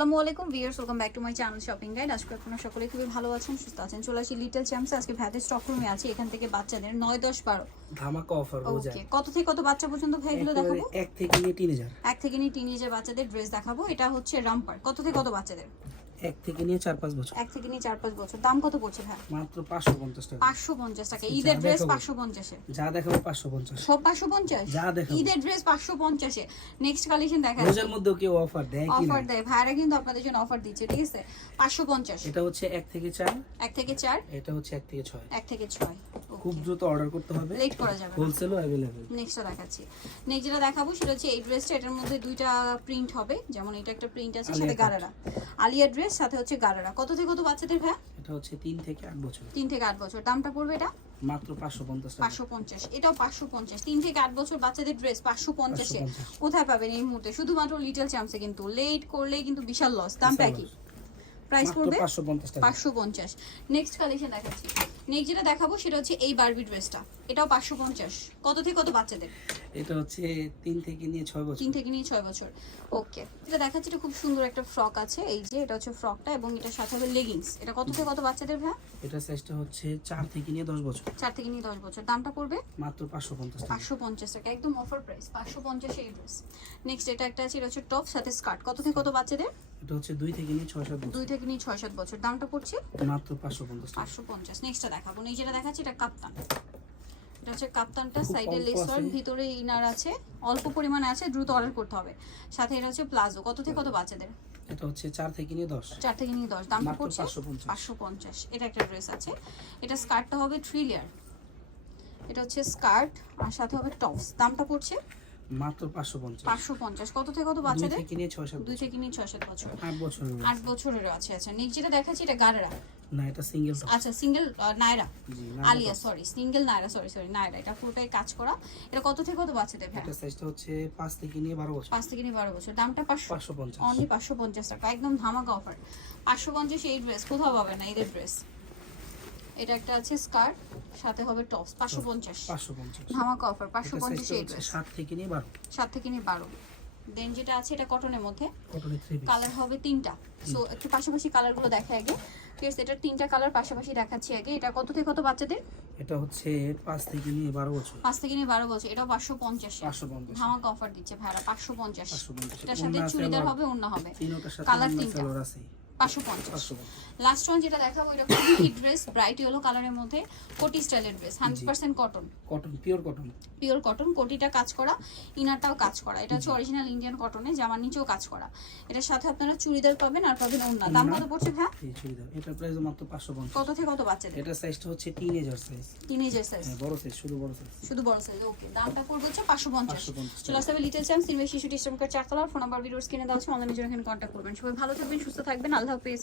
আসসালামু আলাইকুম viewers welcome back to my channel shopping guide. আজকে আপনারা সকলে খুবই ভালো আছেন সুস্থ আছেন চলে আসি লিটল চ্যাম্পস। আজকে ভ্যাটের স্টক রুমে আছে এখান থেকে বাচ্চাদের নয় দশ বারো। ধামাকা অফার রোজা ওকে কত থেকে কত বাচ্চা পর্যন্ত ভাইগুলো দেখাবো? এক থেকে নিয়ে তিন হাজার এক থেকে নিয়ে টিনেজার বাচ্চাদের ড্রেস দেখাবো। এটা হচ্ছে রামপার। কত থেকে কত বাচ্চাদের? এক থেকে নিয়ে চার পাঁচ বছর। এক থেকে নিয়ে চার পাঁচ বছর। দাম কত পড়ছে ভাই? মাত্র পাঁচশো পঞ্চাশ টাকা। পাঁচশো পঞ্চাশ টাকা। ঈদের ড্রেস পাঁচশো পঞ্চাশে। যা দেখাবো পাঁচশো পঞ্চাশ। সব পাঁচশো পঞ্চাশ? যা দেখাবো। ঈদের ড্রেস পাঁচশো পঞ্চাশে। নেক্সট কালেকশন দেখা রোজার মধ্যেও কেউ অফার দেয় অফার দেয়। ভাইরা কিন্তু আপনাদের জন্য অফার দিচ্ছে ঠিক আছে? পাঁচশো পঞ্চাশ। এটা হচ্ছে এক থেকে চার। এক থেকে চার? এটা হচ্ছে এক থেকে ছয়। এক থেকে ছয়। খুব দ্রুত অর্ডার করতে হবে। লেট করা যাবে হোলসেলও নেক্সটটা দেখাচ্ছি। নেক্সট যেটা দেখাবো সেটা হচ্ছে এই ড্রেসটা এটার মধ্যে দুইটা প্রিন্ট হবে। যেমন এটা একটা প্রিন্ট আছে সাথে cut। আলিয়া ড্রেস সাথে হচ্ছে গারারা। কত থেকে কত বাচ্চাদের ভাই এটা হচ্ছে তিন থেকে আট বছর। তিন থেকে আট বছর। দামটা পড়বে এটা? মাত্র পাঁচশো পঞ্চাশ টাকা। পাঁচশো পঞ্চাশ। এটাও পাঁচশো পঞ্চাশ। তিন থেকে আট বছর বাচ্চাদের ড্রেস পাঁচশো পঞ্চাশে। কোথায় পাবেন এই মুহূর্তে? শুধুমাত্র লিটল চ্যাম্পসে কিন্তু। লেট করলেই কিন্তু বিশাল লস দামটা কি? প্রাইস পড়বে? পাঁচশো পঞ্চাশ টাকা। পাঁচশো পঞ্চাশ। নেক্সট কালেকশন দেখাচ্ছি। নেক্সট যেটা দেখাবো সেটা হচ্ছে এই বারবি ড্রেসটা এটাও পাঁচশো পঞ্চাশ। কত থেকে কত বাচ্চাদের? এটা হচ্ছে তিন থেকে নিয়ে ছয় বছর। তিন থেকে নিয়ে ছয় বছর। ওকে এটা দেখাচ্ছে এটা খুব সুন্দর একটা ফ্রক আছে। এই যে এটা হচ্ছে ফ্রকটা এবং এটার সাথে হবে লেগিংস এটা কত থেকে কত বাচ্চাদের ভাই এটা সাইজটা হচ্ছে চার থেকে নিয়ে দশ বছর। চার থেকে নিয়ে দশ বছর। দামটা পড়বে? মাত্র পাঁচশো পঞ্চাশ পাঁচশো পঞ্চাশ টাকা। একদম অফার প্রাইস পাঁচশো পঞ্চাশ এই ড্রেস নেক্সট এটা একটা আছে এটা হচ্ছে টপ সাথে স্কার্ট কত থেকে কত বাচ্চাদের? এটা হচ্ছে দুই থেকে নিয়ে ছয় সাত দুই থেকে নিয়ে ছয় সাত বছর। দামটা পড়ছে? মাত্র পাঁচশো পঞ্চাশ পাঁচশো পঞ্চাশ। নেক্সটটা দেখাবো। এই যেটা দেখাচ্ছি এটা কাপ্তান। এটা হচ্ছে কাপ্তানটা সাইডে লেস ওয়ার্ক ভিতরে ইনার আছে। অল্প পরিমাণে আছে দ্রুত অর্ডার করতে হবে। সাথে এটা হচ্ছে প্লাজো কত থেকে কত বাচ্চাদের? এটা হচ্ছে চার থেকে নিয়ে দশ। চার থেকে নিয়ে দশ। দামটা মাত্র পড়ছে? 550 পাঁচশো পঞ্চাশ। এটা একটা ড্রেস আছে। এটা স্কার্টটা হবে থ্রি লেয়ার এটা হচ্ছে স্কার্ট আর সাথে হবে টপস দামটা পড়ছে? মাত্র পাঁচশো পঞ্চাশ। পাঁচশো পঞ্চাশ। কত থেকে কত বাচ্চাদের? থেকে নিয়ে ছয় সাত দুই বছর। থেকে নিয়ে ছয় সাত বছর। আট বছর আট বছরেরও আছে। আচ্ছা নেক্সট যেটা দেখাচ্ছি এটা গারেরা না এটা সিঙ্গেল আচ্ছা single Nayra. Alia sorry single Nayra sorry sorry Nayra এটা পুরোটাই কাজ করা। এটা কত থেকে কত বাচ্চাদের ভাই এটা সাইজটা হচ্ছে পাঁচ থেকে নিয়ে বারো বছর। পাঁচ থেকে নিয়ে বারো বছর। দামটা পাঁচশো। পাঁচশো পঞ্চাশ। অনলি পাঁচশো পঞ্চাশ টাকা একদম ধামাকা অফার পাঁচশো পঞ্চাশ এই ড্রেস কোথাও পাবে না এদের ড্রেস এটা একটা আছে স্কার্ট সাথে হবে টপস পাঁচশো পঞ্চাশ। পাঁচশো পঞ্চাশ। ধামাকা অফার পাঁচশো এটা পঞ্চাশ সাইজটা এই ড্রেস সাত থেকে নিয়ে বারো। সাত থেকে নিয়ে বারো। দেন যেটা আছে এটা কটনের মধ্যে। কালার হবে তিনটা। সো একটু পাশাপাশি কালারগুলো দেখা আগে। আছে এটার তিনটা কালার পাশাপাশি দেখাচ্ছি আগে। এটা কত থেকে কত বাচ্চাদের? এটা হচ্ছে পাঁচ থেকে নিয়ে বারো বছর। পাঁচ থেকে নিয়ে বারো বছর। এটা পাঁচশো পঞ্চাশ। পাঁচশো পঞ্চাশ। ধামাকা অফার দিচ্ছে ভাড়া পাঁচশো পঞ্চাশ। পাঁচশো এটার সাথে চুড়িদার হবে অন্য হবে। তিনোটার সাথে কালার তিনটা। কালার আছে। পাঁচশো পঞ্চাশ। লাস্ট ওয়ান যেটা দেখাবো এটা খুবই হিট ড্রেস ব্রাইট ইয়েলো কালারের মধ্যে কোটি স্টাইলের dress hundred percent cotton cotton pure cotton pure cotton কোটিটা কাজ করা ইনারটাও কাজ করা। এটা হচ্ছে অরিজিনাল ইন্ডিয়ান কটনে জামার নিচেও কাজ করা। এটার সাথে আপনারা চুড়িদার পাবেন আর পাবেন ওড়না। দাম কত পড়ছে ভাই এই চুড়িদার। এটা প্রাইস মাত্র পাঁচশো পঞ্চাশ। কত থেকে কত বাচ্চাদের? এটা সাইজটা হচ্ছে টিনেজার সাইজ টিনেজার সাইজ বড় সাইজ শুধু বড় সাইজ শুধু বড় সাইজ ওকে দামটা পড়বে হচ্ছে পাঁচশো পঞ্চাশ। 550 চলে লিটল চ্যাম্পস ইনভেস্ট শিশু ডিস্টার্ব চার কালার ফোন নাম্বার ভিডিওস কিনে দেওয়া হচ্ছে অনলাইনে জন্য এখানে কন্ট্যাক্ট করবেন। সবাই ভালো থাকবেন সুস্থ থাকবেন। আল্লাহ হাফেজ